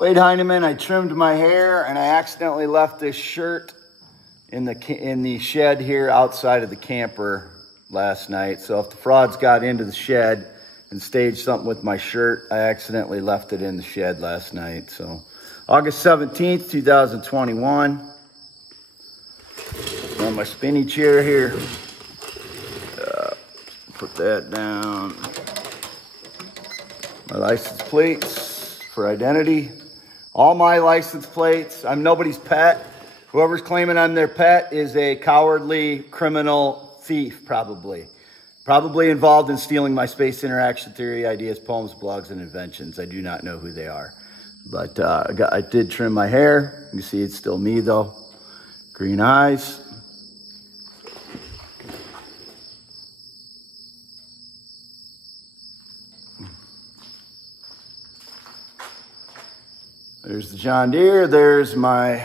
Wade Heineman, I trimmed my hair and I accidentally left this shirt in the shed here outside of the camper last night. So if the frauds got into the shed and staged something with my shirt, I accidentally left it in the shed last night. So August 17th, 2021. On my spinny chair here. Put that down. My license plates for identity. All my license plates. I'm nobody's pet. Whoever's claiming I'm their pet is a cowardly criminal thief, probably. Probably involved in stealing my space interaction theory, ideas, poems, blogs, and inventions. I do not know who they are. But I did trim my hair. You can see it's still me, though. Green eyes. There's the John Deere. There's my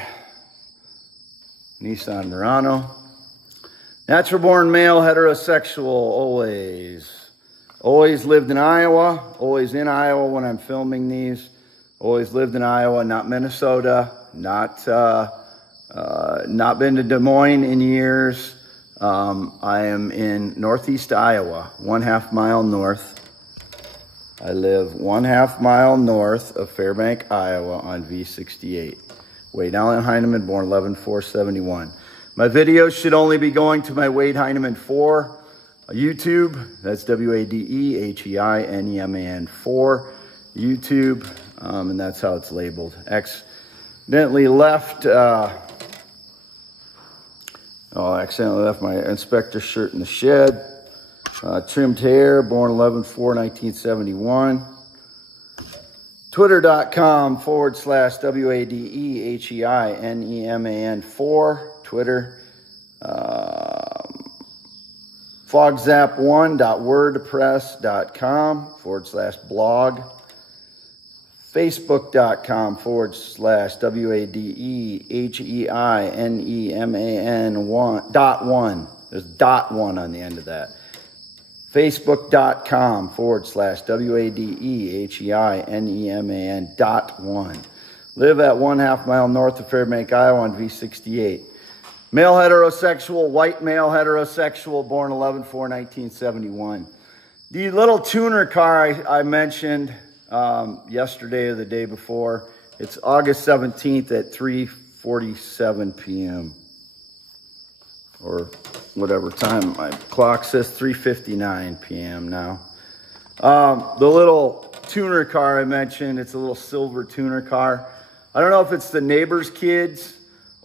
Nissan Murano. Natural born male, heterosexual, always. Always lived in Iowa. Always in Iowa when I'm filming these. Always lived in Iowa, not Minnesota. Not been to Des Moines in years. I am in northeast Iowa, 1/2 mile north. I live 1/2 mile north of Fairbank, Iowa on V68. Wade Allen Heineman, born 11/4/71. My videos should only be going to my Wade Heineman 4 YouTube. That's WADEHEINEMAN 4 YouTube. And that's how it's labeled. Accidentally left my inspector shirt in the shed. Trimmed hair, born 11/4/1971. Twitter.com/WADEHEINEMAN 4. Twitter. Fogzap1.wordpress.com/blog. Facebook.com/WADEHEINEMAN1.1. There's .1 on the end of that. Facebook.com/WADEHEINEMAN.1. Live at 1/2 mile north of Fairbank, Iowa on V68. Male heterosexual, white male heterosexual, born 11/4/1971. The little tuner car I mentioned yesterday or the day before, it's August 17th at 3:47 p.m. or whatever time my clock says, 3:59 p.m. now. The little tuner car I mentioned, it's a little silver tuner car. I don't know if it's the neighbor's kids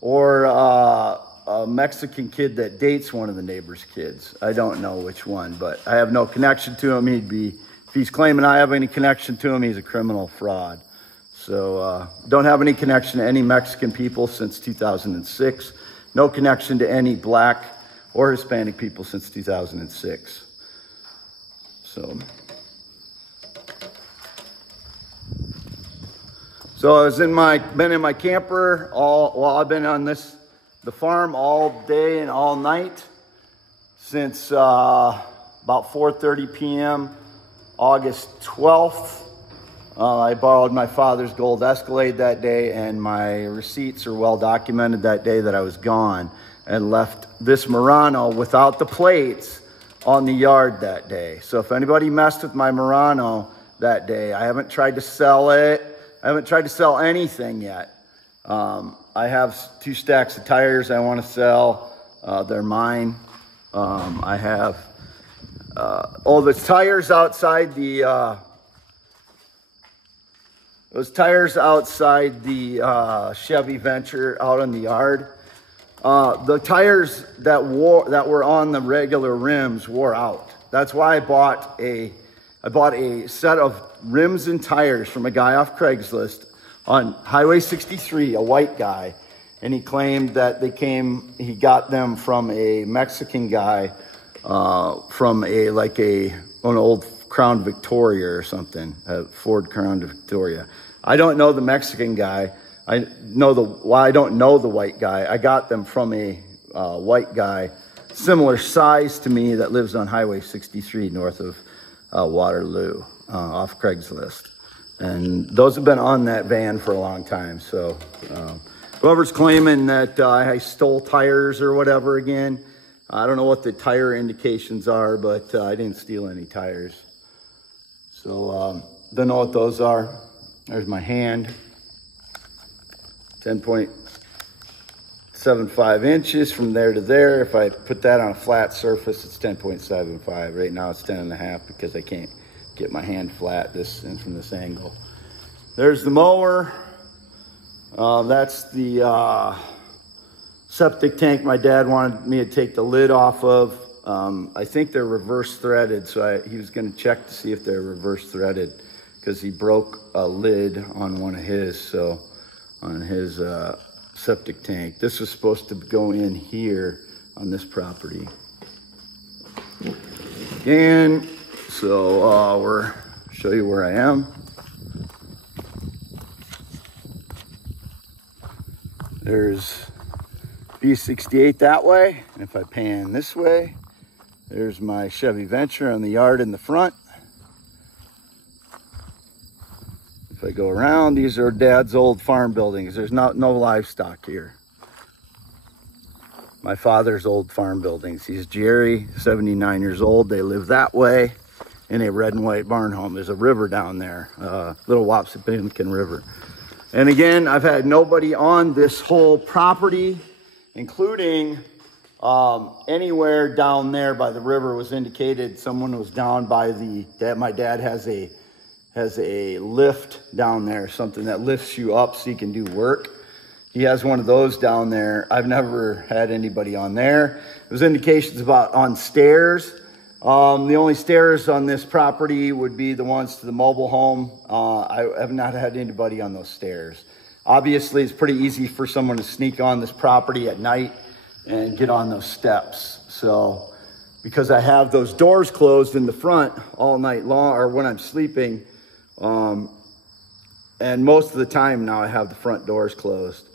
or a Mexican kid that dates one of the neighbor's kids. I don't know which one, but I have no connection to him. If he's claiming I have any connection to him, he's a criminal fraud. So don't have any connection to any Mexican people since 2006. No connection to any black or Hispanic people since 2006. So I've been in my camper I've been on the farm all day and all night since about 4:30 p.m. August 12th. I borrowed my father's gold Escalade that day, and my receipts are well documented that day that I was gone, and left this Murano without the plates on the yard that day. So if anybody messed with my Murano that day, I haven't tried to sell it. I haven't tried to sell anything yet. I have 2 stacks of tires I want to sell. They're mine. I have the tires outside those tires outside the Chevy Venture out in the yard. The tires that were on the regular rims wore out. That's why I bought a set of rims and tires from a guy off Craigslist on Highway 63, a white guy, and he claimed that he got them from a Mexican guy from an old Crown Victoria or something, a Ford Crown Victoria. I don't know the Mexican guy. I don't know the white guy. I got them from a white guy, similar size to me, that lives on Highway 63 north of Waterloo, off Craigslist. And those have been on that van for a long time. So whoever's claiming that I stole tires or whatever again, I don't know what the tire indications are, but I didn't steal any tires. So don't know what those are. There's my hand. 10.75 inches from there to there. If I put that on a flat surface, it's 10.75. Right now it's 10.5 because I can't get my hand flat from this angle. There's the mower. That's the septic tank my dad wanted me to take the lid off of. I think they're reverse threaded, so he was going to check to see if they're reverse threaded because he broke a lid on one of his, on his septic tank. This was supposed to go in here on this property. And so show you where I am. There's B68 that way, and if I pan this way, there's my Chevy Venture on the yard in the front. If I go around, these are Dad's old farm buildings. There's no livestock here. My father's old farm buildings. He's Jerry, 79 years old. They live that way in a red and white barn home. There's a river down there, Little Wapsipinicon River. And again, I've had nobody on this whole property, including anywhere down there by the river was indicated. Someone was down by my dad has a lift down there, something that lifts you up so you can do work. He has one of those down there. I've never had anybody on there. There's indications about on stairs. The only stairs on this property would be the ones to the mobile home. I have not had anybody on those stairs. Obviously, it's pretty easy for someone to sneak on this property at night and get on those steps. So because I have those doors closed in the front all night long, or when I'm sleeping, and most of the time now I have the front doors closed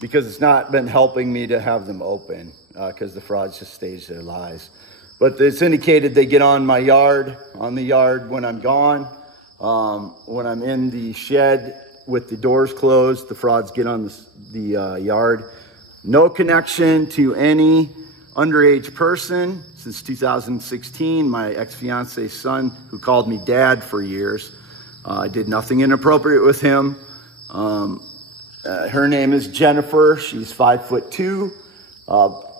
because it's not been helping me to have them open because the frauds just stage their lies. But it's indicated they get on the yard when I'm gone. When I'm in the shed with the doors closed, the frauds get on the yard. No connection to any underage person since 2016. My ex-fiance's son, who called me dad for years. I did nothing inappropriate with him. Her name is Jennifer. She's 5'2",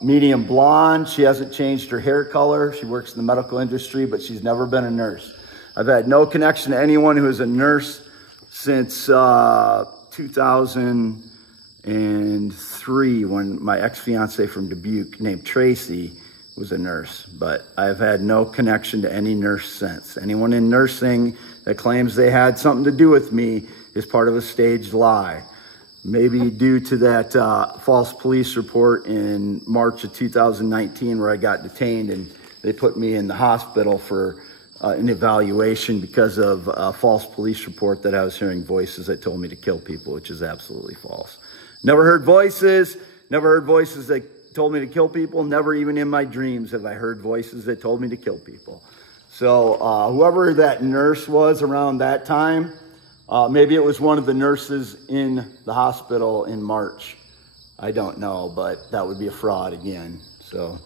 medium blonde. She hasn't changed her hair color. She works in the medical industry, but she's never been a nurse. I've had no connection to anyone who is a nurse since 2003 when my ex-fiance from Dubuque named Tracy was a nurse. But I've had no connection to any nurse since. Anyone in nursing that claims they had something to do with me is part of a staged lie. Maybe due to that false police report in March of 2019 where I got detained and they put me in the hospital for an evaluation because of a false police report that I was hearing voices that told me to kill people, which is absolutely false. Never heard voices that told me to kill people. Never even in my dreams have I heard voices that told me to kill people. So whoever that nurse was around that time, maybe it was one of the nurses in the hospital in March. I don't know, but that would be a fraud again. So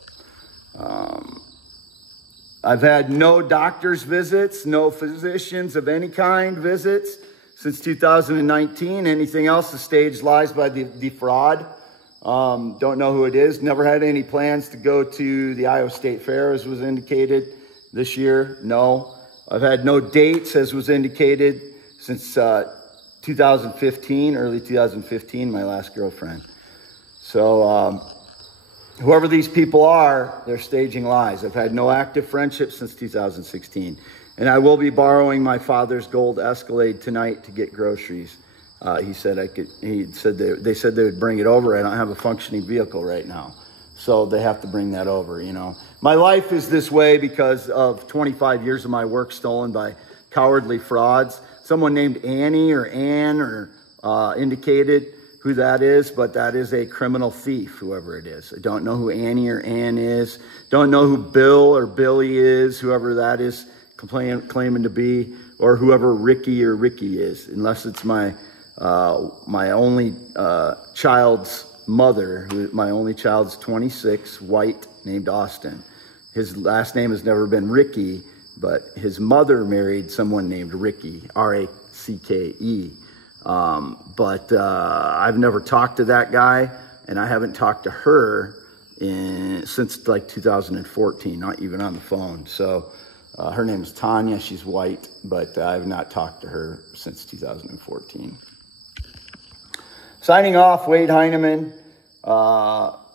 I've had no doctor's visits, no physicians of any kind visits since 2019. Anything else is staged lies by the fraud. Don't know who it is. Never had any plans to go to the Iowa State Fair, as was indicated this year. No. I've had no dates, as was indicated, since 2015, early 2015, my last girlfriend. So whoever these people are, they're staging lies. I've had no active friendship since 2016. And I will be borrowing my father's gold Escalade tonight to get groceries. They said they would bring it over. I don't have a functioning vehicle right now. So they have to bring that over, you know. My life is this way because of 25 years of my work stolen by cowardly frauds. Someone named Annie or Ann or indicated who that is, but that is a criminal thief, whoever it is. I don't know who Annie or Ann is. Don't know who Bill or Billy is, whoever that is claiming to be. or whoever Ricky or Ricky is, unless it's my only child's mother. My only child's 26, white, named Austin. His last name has never been Ricky, but his mother married someone named Ricky, R-A-C-K-E. But I've never talked to that guy, and I haven't talked to her since like 2014, not even on the phone. So her name is Tanya. She's white, but I've not talked to her since 2014. Signing off, Wade Heineman.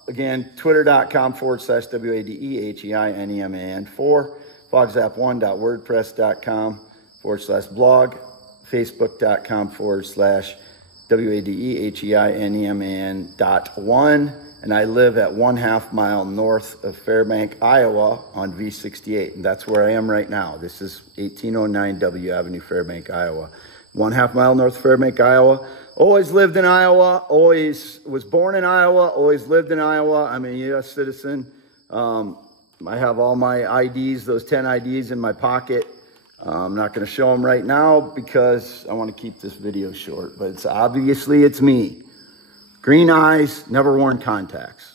Again, twitter.com/WADEHEINEMAN4, fogzap1.wordpress.com/blog, facebook.com/WADEHEINEMAN.1, and I live at 1/2 mile north of Fairbank, Iowa on V68, and that's where I am right now. This is 1809 W Avenue, Fairbank, Iowa. 1/2 mile north of Fairbank, Iowa. Always lived in Iowa, always was born in Iowa, always lived in Iowa. I'm a U.S. citizen. I have all my IDs, those 10 IDs in my pocket. I'm not going to show them right now because I want to keep this video short, but obviously it's me. Green eyes, never worn contacts.